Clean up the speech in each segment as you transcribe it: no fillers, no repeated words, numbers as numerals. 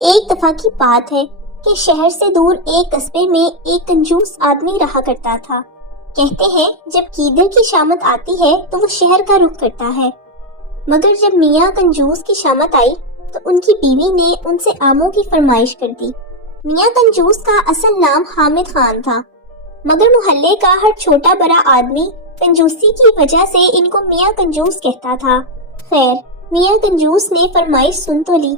ایک دفعہ کی بات ہے کہ شہر سے دور ایک قصبے میں ایک کنجوس آدمی رہا کرتا تھا۔ کہتے ہیں جب قیدر کی شامت آتی ہے تو وہ شہر کا رخ کرتا ہے، مگر جب میاں کنجوس کی شامت آئی تو ان کی بیوی نے ان سے آموں کی فرمائش کر دی۔ میاں کنجوس کا اصل نام حامد خان تھا، مگر محلے کا ہر چھوٹا بڑا آدمی کنجوسی کی وجہ سے ان کو میاں کنجوس کہتا تھا۔ خیر، میاں کنجوس نے فرمائش سن تو لی،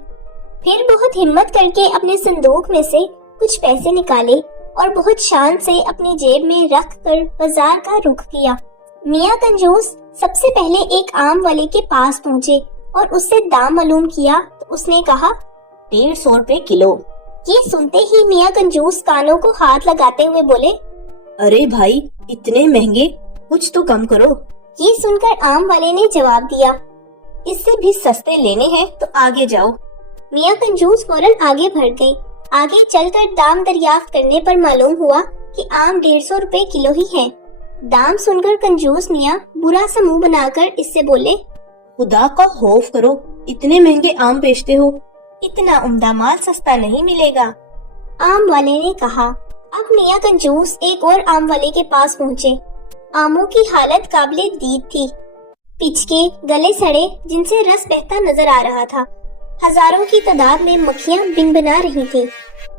پھر بہت ہمت کر کے اپنے صندوق میں سے کچھ پیسے نکالے اور بہت شان سے اپنی جیب میں رکھ کر بازار کا رخ کیا۔ میاں کنجوس سب سے پہلے ایک آم والے کے پاس پہنچے اور اس سے دام معلوم کیا تو اس نے کہا 150 روپے کلو۔ یہ سنتے ہی میاں کنجوس کانوں کو ہاتھ لگاتے ہوئے بولے، ارے بھائی اتنے مہنگے، کچھ تو کم کرو۔ یہ سن کر آم والے نے جواب دیا، اس سے بھی سستے لینے ہیں تو آگے جاؤ۔ میاں کنجوس فوراً آگے بڑھ گئی۔ آگے چل کر دام دریافت کرنے پر معلوم ہوا کہ آم 150 روپے کلو ہی ہے۔ دام سن کر کنجوس میاں برا سا منہ بنا کر اس سے بولے، خدا کا خوف کرو، اتنے مہنگے آم بیچتے ہو، اتنا عمدہ مال سستا نہیں ملے گا۔ آم والے نے کہا۔ اب میاں کنجوس ایک اور آم والے کے پاس پہنچے۔ آموں کی حالت قابل دید تھی، پچکے گلے سڑے جن سے رس بہتا نظر آ رہا تھا۔ ہزاروں کی تعداد میں مکھیاں بن بنا رہی تھیں۔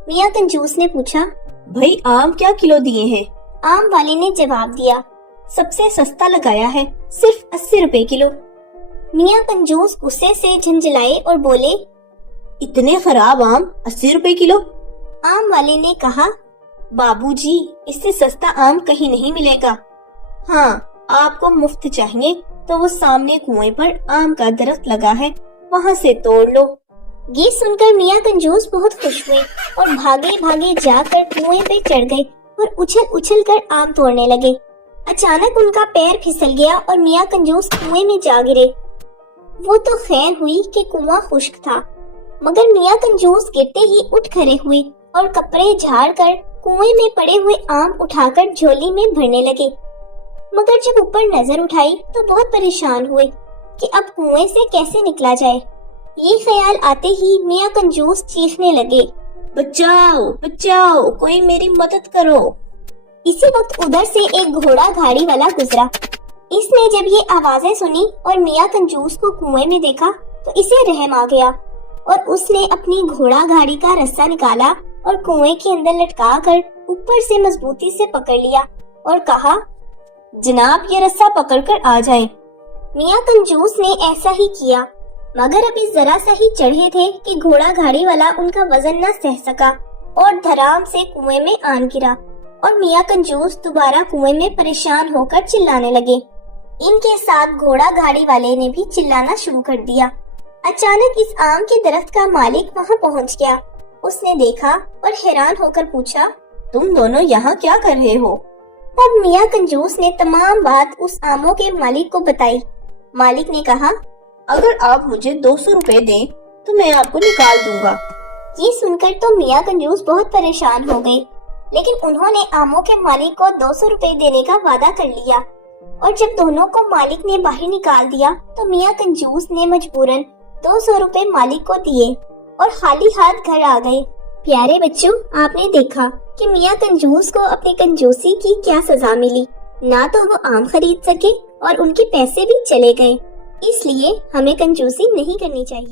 میاں کنجوس نے پوچھا، بھائی آم کیا کلو دیے ہیں؟ آم والے نے جواب دیا، سب سے سستا لگایا ہے، صرف 80 روپے کلو۔ میاں کنجوس غصے سے جھنجھلائے اور بولے، اتنے خراب آم 80 روپے کلو؟ آم والے نے کہا، بابو جی اس سے سستا آم کہیں نہیں ملے گا۔ ہاں آپ کو مفت چاہیے تو وہ سامنے کنویں پر آم کا درخت لگا ہے، وہاں سے توڑ لو۔ یہ سن کر میاں کنجوس بہت خوش ہوئے اور بھاگے بھاگے جا کر کنویں پہ چڑھ گئے اور اچھل اچھل کر آم توڑنے لگے۔ اچانک ان کا پیر پھسل گیا اور میاں کنجوس کنویں میں جا گرے۔ وہ تو خیر ہوئی کہ کنواں خشک تھا، مگر میاں کنجوس گرتے ہی اٹھ کھڑے ہوئے اور کپڑے جھاڑ کر کنویں میں پڑے ہوئے آم اٹھا کر جھولی میں بھرنے لگے۔ مگر جب اوپر نظر اٹھائی تو بہت پریشان ہوئے کہ اب کنویں سے کیسے نکلا جائے۔ یہ خیال آتے ہی میاں کنجوس چیخنے لگے، بچاؤ بچاؤ، کوئی میری مدد کرو۔ اسی وقت ادھر سے ایک گھوڑا گاڑی والا گزرا۔ اس نے جب یہ آوازیں سنی اور میاں کنجوس کو کنویں میں دیکھا تو اسے رحم آ گیا اور اس نے اپنی گھوڑا گاڑی کا رسہ نکالا اور کنویں کے اندر لٹکا کر اوپر سے مضبوطی سے پکڑ لیا اور کہا، جناب یہ رسہ پکڑ کر آ جائیں۔ میاں کنجوس نے ایسا ہی کیا، مگر ابھی ذرا سا ہی چڑھے تھے کہ گھوڑا گاڑی والا ان کا وزن نہ سہ سکا اور دھرام سے کنویں میں آن گرا اور میاں کنجوس دوبارہ کنویں میں پریشان ہو کر چلانے لگے۔ ان کے ساتھ گھوڑا گاڑی والے نے بھی چلانا شروع کر دیا۔ اچانک اس آم کے درخت کا مالک وہاں پہنچ گیا۔ اس نے دیکھا اور حیران ہو کر پوچھا، تم دونوں یہاں کیا کر رہے ہو؟ تب میاں کنجوس نے تمام بات اس آموں کے مالک کو بتائی۔ مالک نے کہا، اگر آپ مجھے 200 روپے دیں تو میں آپ کو نکال دوں گا۔ یہ سن کر تو میاں کنجوس بہت پریشان ہو گئے، لیکن انہوں نے آموں کے مالک کو 200 روپے دینے کا وعدہ کر لیا اور جب دونوں کو مالک نے باہر نکال دیا تو میاں کنجوس نے مجبوراً 200 روپے مالک کو دیے اور خالی ہاتھ گھر آ گئے۔ پیارے بچوں، آپ نے دیکھا کہ میاں کنجوس کو اپنی کنجوسی کی کیا سزا ملی۔ نہ تو وہ آم خرید سکے اور ان کے پیسے بھی چلے گئے۔ اس لیے ہمیں کنجوسی نہیں کرنی چاہیے۔